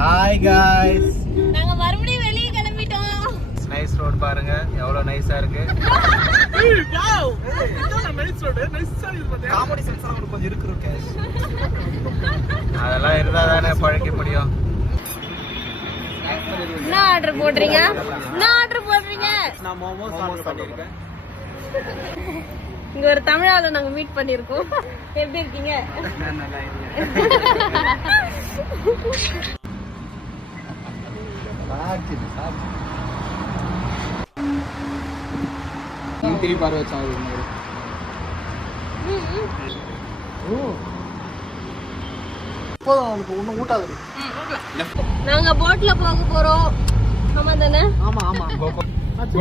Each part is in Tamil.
Hi guys. நாங்க மறுபடியும் வெளிய கிளம்பிட்டோம். நைஸ் ரோட் பாருங்க எவ்வளவு நைஸா இருக்கு. ஏய் வாவ். என்ன நைஸ் ரோட் நைஸா இருக்கு. காமெடி சென்ஸ் எல்லாம் கொஞ்சம் இருக்கு கேஷ். அதெல்லாம் இருந்தா தானே பழக்க முடியும். என்ன ஆர்டர் போடுறீங்க? நான் மோமோஸ் ஆர்டர் பண்ணிருக்கேன். இங்க ஒரு தமிழ் ஆளு நாங்க மீட் பண்ணிருக்கோம். எப்படி இருக்கீங்க? நல்லா இருக்கேன். திருப்பி பாரு வச்சா நாங்க போட்ல போக போறோம். ஆமா தானே? ஆமா ஆமா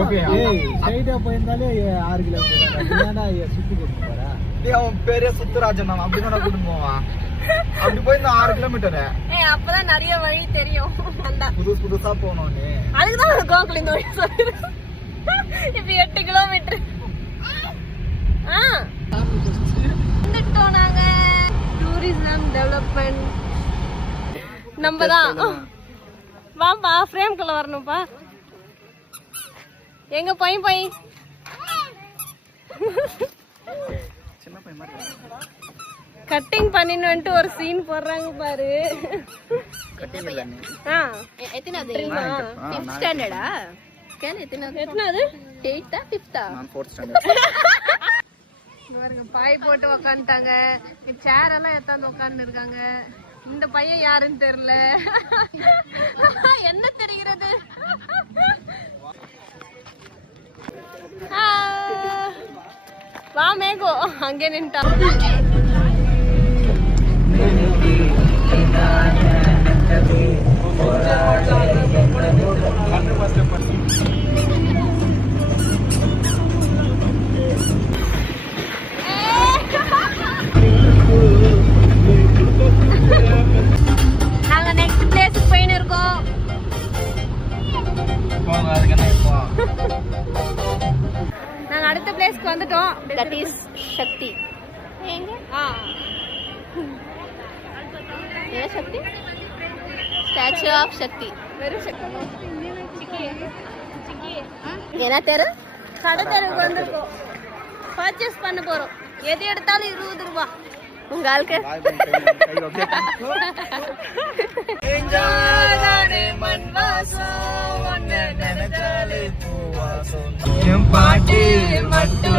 ஓகே. ஏய் சைடா போயினாலே 6 கிலோமீட்டர் தானடா சுத்தி போறா. டேய் அவன் பேரே சுத்துராஜன் நான் அப்படி தான் கூட்டி போவான். அப்படி போய் 6 கிலோமீட்டர். ஏய் அப்பதான் நிறைய வழி தெரியும். அந்த புதுசா போறோம் நீ. அதுக்கு தான் கோகுல் இந்த வழி சொல்றேன். இப்போ 8 கிலோமீட்டர். வந்துட்டோம் நாங்க. டூரிசம் டெவலப்மெண்ட் நம்ம தான். வாப்பா ஃப்ரேம்குள்ள வரணும்ப்பா. எங்க போய் சின்ன பையன் மாதிரி கட்டிங் பண்ணிட்டு ஒரு சீன் போடுறாங்க பாரு. கட்டிங் இல்ல நீ. எத்தனாவது? 5th ஸ்டாண்டர்டா? எத்தனாவது? 8th 5th? நான் 4th ஸ்டாண்டர்ட். பாருங்க பாய் போட்டு உக்காந்துட்டாங்க. சேர் எல்லாம் எத்தாந்து உட்கார்ந்து இருக்காங்க. இந்த பையன் யாருன்னு தெரியல. என்ன தெரிகிறது? வா மேகோ அங்கே நின்ட்டான். நாங்க நெக்ஸ்ட் பிளேஸ்க்கு போயின்னு இருக்கோம். போங்க அதுக்கு என்ன இப்போ. நாங்க அடுத்த பிளேஸ்க்கு வந்துட்டோம். தட் இஸ் சக்தி. எங்க? என்ன சக்தி? ஸ்டாச்சு ஆஃப் சக்தி. வெறும் சக்தி. என்ன தெரு? கடை தெருவுக்கு வந்திருக்கோம். பர்ச்சேஸ் பண்ண போறோம். எது எடுத்தாலும் 20 ரூபாய். உங்க ஆளுக்கு பாட்டு மட்டும்